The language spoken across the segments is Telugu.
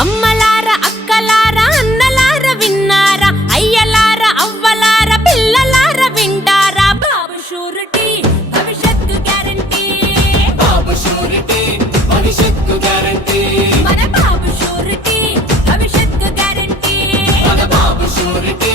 అమ్మలారా అక్కలారా అన్నలార విన్నారా? అయ్యలార అవ్వలార పిల్లలార వింటారా? బాబు షూరిటీ భవిష్యత్తు గ్యారంటీ. బాబు షూరిటీ భవిష్యత్తు గ్యారంటీ. మన బాబు షూరిటీ భవిష్యత్తు గ్యారంటీ. మన బాబు షూరిటీ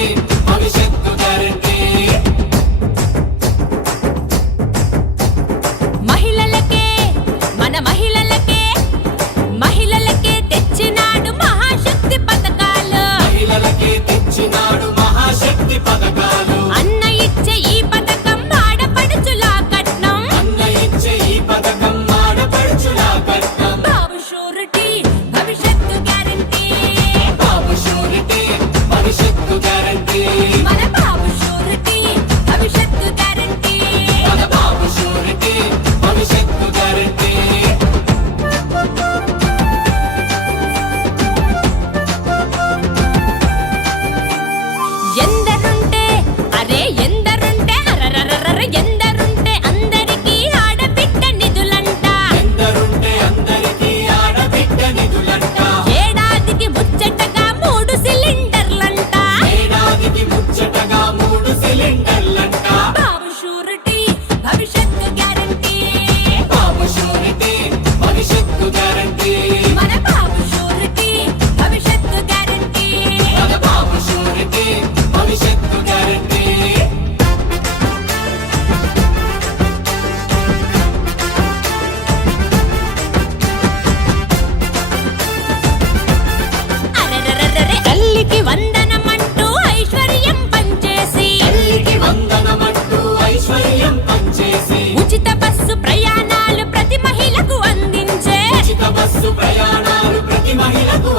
ప్రయాణాలు ప్రతి మహిళకు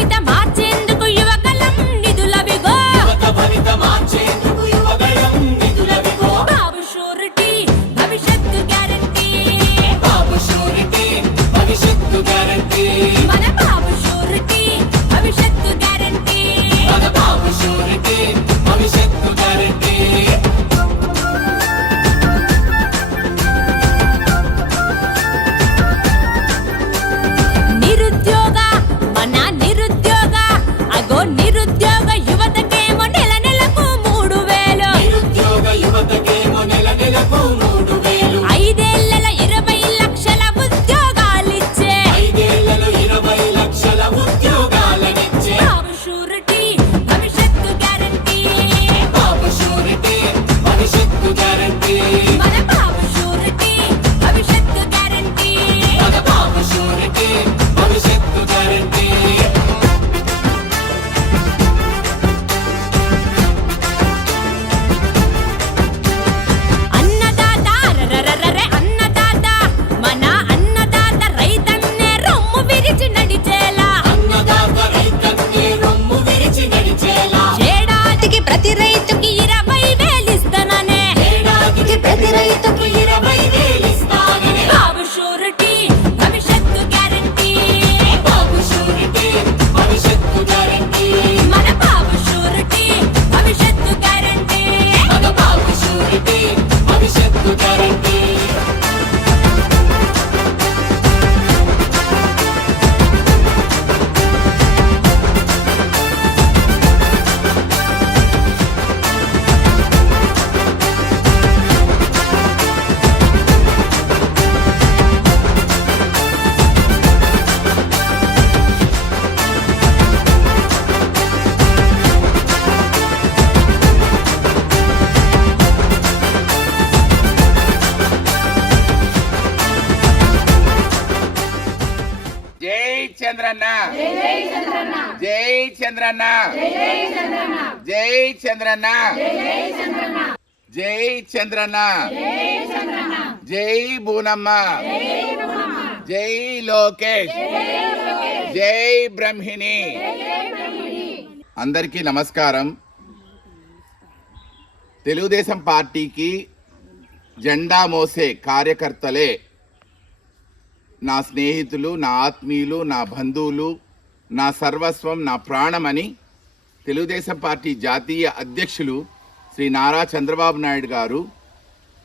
கவிதமா the moon. జై చంద్రన్న. జై చంద్రన్న. జై చంద్రన్న. జై భూనమ్మ జై లోకేష్. జై బ్రహ్మిణి. అందరికీ నమస్కారం. తెలుగుదేశం పార్టీకి జెండా మోసే కార్యకర్తలే నా స్నేహితులు నా ఆత్మీయులు నా బంధువులు నా సర్వస్వం నా ప్రాణమని తెలుగుదేశం పార్టీ జాతీయ అధ్యక్షులు శ్రీ నారా చంద్రబాబు నాయుడు గారు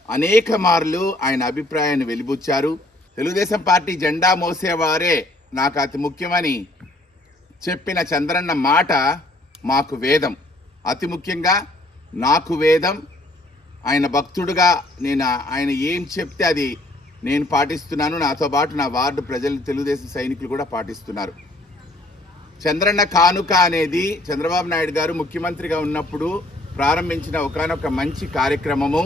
అనేక మార్లు ఆయన అభిప్రాయాన్ని వెలిబుచ్చారు. తెలుగుదేశం పార్టీ జెండా మోసేవారే నాకు అతి ముఖ్యమని చెప్పిన చంద్రన్న మాట మాకు వేదం. అతి ముఖ్యంగా నాకు వేదం. ఆయన భక్తుడుగా నేను ఆయన ఏం చెప్తే అది నేను పాటిస్తున్నాను. నాతో పాటు నా వార్డు ప్రజలు తెలుగుదేశం సైనికులు కూడా పాటిస్తున్నారు. చంద్రన్న కానుక అనేది చంద్రబాబు నాయుడు గారు ముఖ్యమంత్రిగా ఉన్నప్పుడు ప్రారంభించిన ఒకనొక మంచి కార్యక్రమము.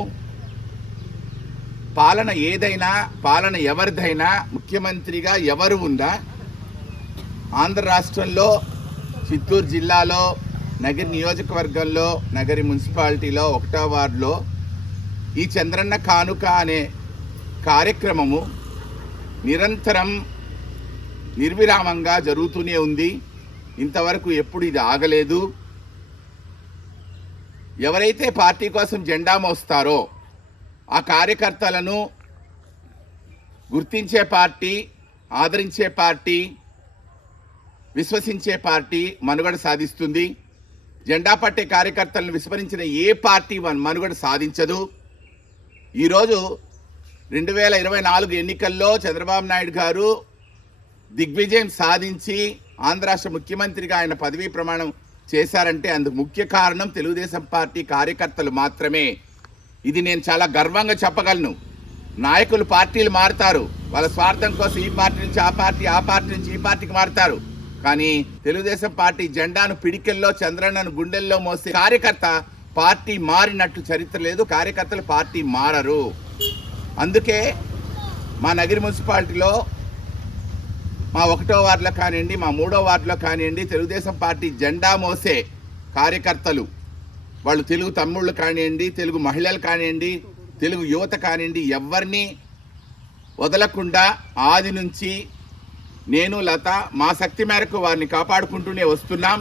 పాలన ఏదైనా పాలన ఎవరిదైనా ముఖ్యమంత్రిగా ఎవరు ఉందా? ఆంధ్ర రాష్ట్రంలో చిత్తూరు జిల్లాలో నగరి నియోజకవర్గంలో నగరి మున్సిపాలిటీలో ఒకటో వార్డులో ఈ చంద్రన్న కానుక అనే కార్యక్రమము నిరంతరం నిర్విరామంగా జరుగుతూనే ఉంది. ఇంతవరకు ఎప్పుడు ఇది ఆగలేదు. ఎవరైతే పార్టీ కోసం జెండా మోస్తారో ఆ కార్యకర్తలను గుర్తించే పార్టీ ఆదరించే పార్టీ విశ్వసించే పార్టీ మనుగడ సాధిస్తుంది. జెండా పట్టే కార్యకర్తలను విస్మరించిన ఏ పార్టీ మనుగడ సాధించదు. ఈరోజు రెండు వేల ఇరవై నాలుగు ఎన్నికల్లో చంద్రబాబు నాయుడు గారు దిగ్విజయం సాధించి ఆంధ్ర రాష్ట్ర ముఖ్యమంత్రిగా ఆయన పదవీ ప్రమాణం చేశారంటే అందుకు ముఖ్య కారణం తెలుగుదేశం పార్టీ కార్యకర్తలు మాత్రమే. ఇది నేను చాలా గర్వంగా చెప్పగలను. నాయకులు పార్టీలు మారుతారు. వాళ్ళ స్వార్థం కోసం ఈ పార్టీ నుంచి ఆ పార్టీ ఆ పార్టీ నుంచి ఈ పార్టీకి మారుతారు. కానీ తెలుగుదేశం పార్టీ జెండాను పిడికెల్లో చంద్రన్నను గుండెల్లో మోసే కార్యకర్త పార్టీ మారినట్టు చరిత్ర లేదు. కార్యకర్తలు పార్టీ మారరు. అందుకే మా నగరి మున్సిపాలిటీలో మా ఒకటో వార్డులో కానివ్వండి మా మూడో వార్డులో కానివ్వండి తెలుగుదేశం పార్టీ జెండా మోసే కార్యకర్తలు. వాళ్ళు తెలుగు తమ్ముళ్ళు కానివ్వండి తెలుగు మహిళలు కానివ్వండి తెలుగు యువత కానివ్వండి ఎవరిని వదలకుండా ఆది నుంచి నేను లత మా శక్తి మేరకు వారిని కాపాడుకుంటూనే వస్తున్నాం.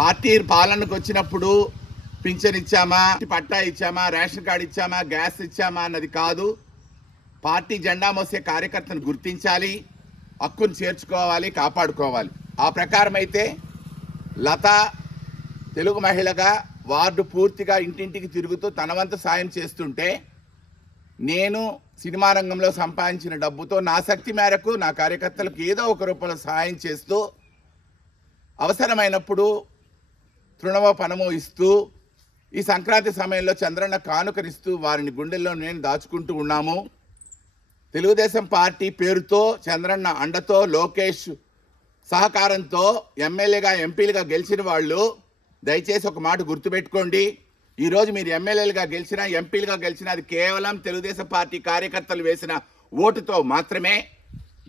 పార్టీ పాలనకు వచ్చినప్పుడు పింఛన్ ఇచ్చామా పట్టా ఇచ్చామా రేషన్ కార్డు ఇచ్చామా గ్యాస్ ఇచ్చామా అన్నది కాదు. పార్టీ జెండా మోసే కార్యకర్తను గుర్తించాలి. హక్కును చేర్చుకోవాలి కాపాడుకోవాలి. ఆ ప్రకారం అయితే లత తెలుగు మహిళగా వార్డు పూర్తిగా ఇంటింటికి తిరుగుతూ తనవంత సాయం చేస్తుంటే నేను సినిమా రంగంలో సంపాదించిన డబ్బుతో నా శక్తి మేరకు నా కార్యకర్తలకు ఏదో ఒక రూపంలో సహాయం చేస్తూ అవసరమైనప్పుడు తృణమో పనమో ఇస్తూ ఈ సంక్రాంతి సమయంలో చంద్రన్న కానుకరిస్తూ వారిని గుండెల్లో నేను దాచుకుంటూ ఉన్నాము. తెలుగుదేశం పార్టీ పేరుతో చంద్రన్న అండతో లోకేష్ సహకారంతో ఎమ్మెల్యేగా ఎంపీలుగా గెలిచిన వాళ్ళు దయచేసి ఒక మాట గుర్తుపెట్టుకోండి. ఈరోజు మీరు ఎమ్మెల్యేలుగా గెలిచినా ఎంపీలుగా గెలిచినా అది కేవలం తెలుగుదేశం పార్టీ కార్యకర్తలు వేసిన ఓటుతో మాత్రమే.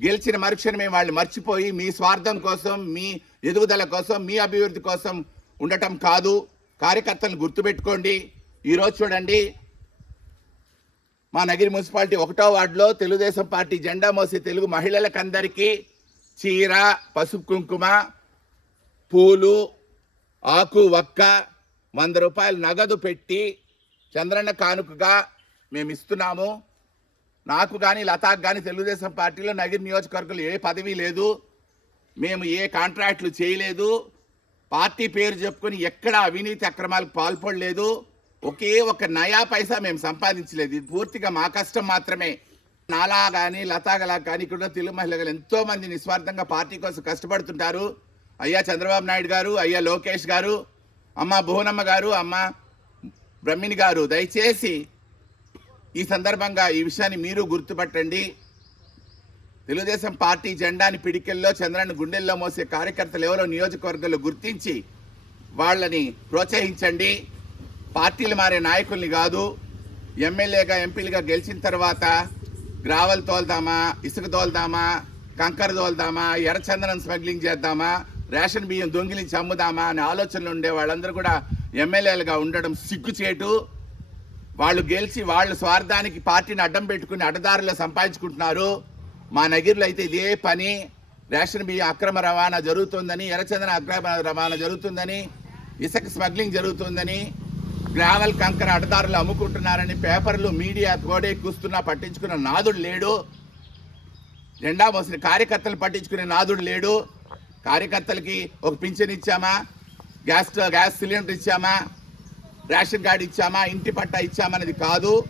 గెలిచిన మరుక్షణమే వాళ్ళు మర్చిపోయి మీ స్వార్థం కోసం మీ ఎదుగుదల కోసం మీ అభివృద్ధి కోసం ఉండటం కాదు. కార్యకర్తలను గుర్తుపెట్టుకోండి. ఈరోజు చూడండి మా నగిరి మున్సిపాలిటీ ఒకటో వార్డులో తెలుగుదేశం పార్టీ జెండా మోసే తెలుగు మహిళలకందరికీ చీర పసుపు కుంకుమ పూలు ఆకు వక్క వంద రూపాయలు నగదు పెట్టి చంద్రన్న కానుకగా మేము ఇస్తున్నాము నాకు కానీ లతాకు కానీ తెలుగుదేశం పార్టీలో నగిరి నియోజకవర్గంలో ఏ పదవి లేదు. మేము ఏ కాంట్రాక్ట్లు చేయలేదు. పార్టీ పేరు చెప్పుకొని ఎక్కడ అవినీతి అక్రమాలకు పాల్పడలేదు. ఒకే ఒక నయా పైసా మేము సంపాదించలేదు. ఇది పూర్తిగా మా కష్టం మాత్రమే. నాలా కానీ లతాగలా కానీ ఇక్కడ తెలుగు మహిళలు ఎంతో మంది నిస్వార్థంగా పార్టీ కోసం కష్టపడుతుంటారు. అయ్యా చంద్రబాబు నాయుడు గారు అయ్యా లోకేష్ గారు అమ్మ భువనమ్మ గారు అమ్మ బ్రహ్మిణి గారు దయచేసి ఈ సందర్భంగా ఈ విషయాన్ని మీరు గుర్తుపట్టండి. తెలుగుదేశం పార్టీ జెండాని పిడికెల్లో చంద్రాన్ని గుండెల్లో మోసే కార్యకర్తలు ఎవరో నియోజకవర్గంలో గుర్తించి వాళ్ళని ప్రోత్సహించండి. పార్టీలు మారే నాయకుల్ని కాదు ఎమ్మెల్యేగా ఎంపీలుగా గెలిచిన తర్వాత గ్రావెల్ తోలుదామా ఇసుక తోలుదామా కంకర తోలుదామా ఎర్రచందనం స్మగ్లింగ్ చేద్దామా రేషన్ బియ్యం దొంగిలించి అమ్ముదామా అనే ఆలోచనలు ఉండే వాళ్ళందరూ కూడా ఎమ్మెల్యేలుగా ఉండడం సిగ్గుచేటు. వాళ్ళు గెలిచి వాళ్ళ స్వార్థానికి పార్టీని అడ్డం పెట్టుకుని అడ్డదారులో సంపాదించుకుంటున్నారు. మా నగిరిలో అయితే ఇదే పని. రేషన్ బియ్యం అక్రమ రవాణా జరుగుతుందని ఎర్రచందన అక్రమ రవాణా జరుగుతుందని ఇసుక స్మగ్లింగ్ జరుగుతుందని గ్రావెల్ కంకర అడ్డదారులు అమ్ముకుంటున్నారని పేపర్లు మీడియా గోడే కూస్తున్నా పట్టించుకున్న నాదుడు లేడు. జెండా మోసిన కార్యకర్తలు పట్టించుకునే నాదుడు లేడు. కార్యకర్తలకి ఒక పింఛన్ ఇచ్చామా? గ్యాస్ గ్యాస్ సిలిండర్ ఇచ్చామా? రేషన్ కార్డు ఇచ్చామా? ఇంటి పట్టా ఇచ్చామనేది కాదు.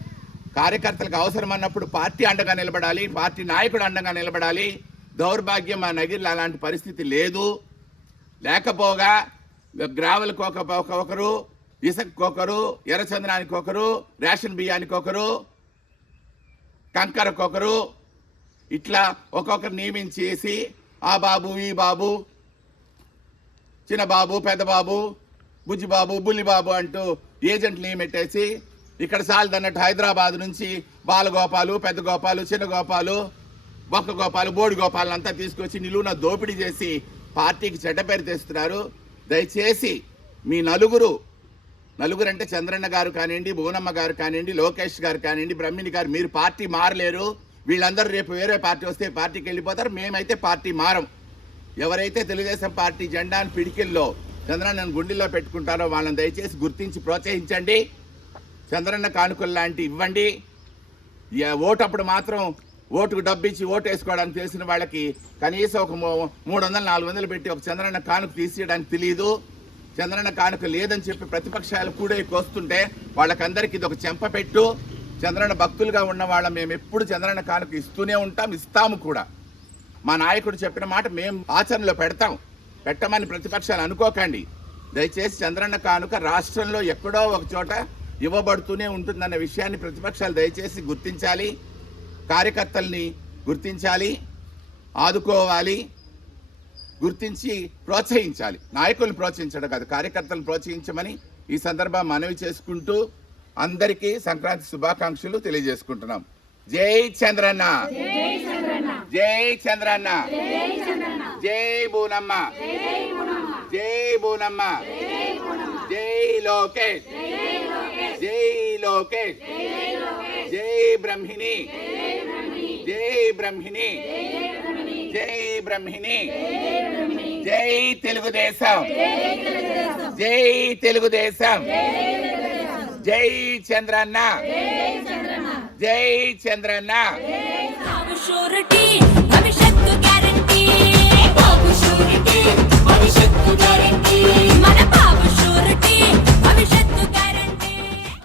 కార్యకర్తలకు అవసరమన్నప్పుడు పార్టీ అండగా నిలబడాలి పార్టీ నాయకుడు అండగా నిలబడాలి. దౌర్భాగ్యం మా నగిరిలో అలాంటి పరిస్థితి లేదు. లేకపోగా గ్రావెల్కి ఒక- ఒకరు ఇసుకకి ఒకరు ఎర్రచందనానికి ఒకరు రేషన్ బియ్యానికి ఒకరు కంకరకు ఒకరు ఇట్లా ఒక్కొక్కరు నియమించేసి ఆ బాబు ఈ బాబు చిన్న బాబు పెద్ద బాబు బాబు బుల్లి బాబు అంటూ ఏజెంట్లు నియమెట్టేసి ఇక్కడ సాలదన్నట్టు హైదరాబాద్ నుంచి బాలగోపాలు పెద్ద గోపాలు చిన్న గోపాలు బొక్క గోపాలు బోడి గోపాలను అంతా తీసుకొచ్చి నిలువున దోపిడీ చేసి పార్టీకి చెడ్డ పేరు తెస్తున్నారు. దయచేసి మీ నలుగురు నలుగురు అంటే చంద్రన్న గారు కానివ్వండి భువనమ్మ గారు కానివ్వండి లోకేష్ గారు కానివ్వండి బ్రహ్మిణి గారు మీరు పార్టీ మారలేరు. వీళ్ళందరూ రేపు వేరే పార్టీ వస్తే పార్టీకి వెళ్ళిపోతారు. మేమైతే పార్టీ మారం. ఎవరైతే తెలుగుదేశం పార్టీ జెండాను పిడికిల్లో చంద్రన్నను గుండెల్లో పెట్టుకుంటారో వాళ్ళని దయచేసి గుర్తించి ప్రోత్సహించండి. చంద్రన్న కానుకలు లాంటి ఇవ్వండి. ఓటప్పుడు మాత్రం ఓటుకు డబ్బిచ్చి ఓటు వేసుకోవడానికి తెలిసిన వాళ్ళకి కనీసం ఒక మూ- మూడు వందలు నాలుగు వందలు పెట్టి ఒక చంద్రన్న కానుక తీసేయడానికి తెలియదు. చంద్రన్న కానుక లేదని చెప్పి ప్రతిపక్షాలు కూడా వస్తుంటే వాళ్ళకందరికీ ఇది ఒక చెంప పెట్టు. చంద్రన్న భక్తులుగా ఉన్న వాళ్ళం మేము ఎప్పుడు చంద్రన్న కానుక ఇస్తూనే ఉంటాం ఇస్తాము కూడా. మా నాయకుడు చెప్పిన మాట మేము ఆచరణలో పెడతాం. పెట్టమని ప్రతిపక్షాలు అనుకోకండి. దయచేసి చంద్రన్న కానుక రాష్ట్రంలో ఎక్కడో ఒక చోట ఇవ్వబడుతూనే ఉంటుందన్న విషయాన్ని ప్రతిపక్షాలు దయచేసి గుర్తించాలి. కార్యకర్తల్ని గుర్తించాలి. ఆదుకోవాలి. గుర్తించి ప్రోత్సహించాలి. నాయకులను ప్రోత్సహించడం కాదు కార్యకర్తలను ప్రోత్సహించమని ఈ సందర్భం మనవి చేసుకుంటూ అందరికీ సంక్రాంతి శుభాకాంక్షలు తెలియజేసుకుంటున్నాం. జై చంద్రన్న. జై చంద్రన్న. జై బూనమ్మ. జై బూనమ్మ. జై లోకేష్. జై లోకేష్. జై బ్రహ్మిణి. జై బ్రహ్మిణి. జై బ్రహ్మిణి. జై తెలుగుదేశం. జై తెలుగుదేశం. జై చంద్రన్న. జై చంద్రన్న.